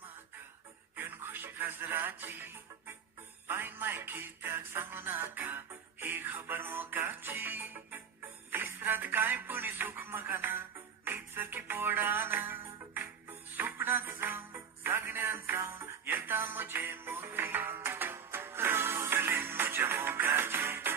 म्हाका येवन खुशी गजराची पायन माय कित्याक सांगू नाका ही खबर मोगाची दिसरात काय पुणी सुख म्हाका ना न्हीद सारकी पडाना सुपणात जावन जागण्यात जावन येता म्हजे मोती रोजले म्हज्या मोगाची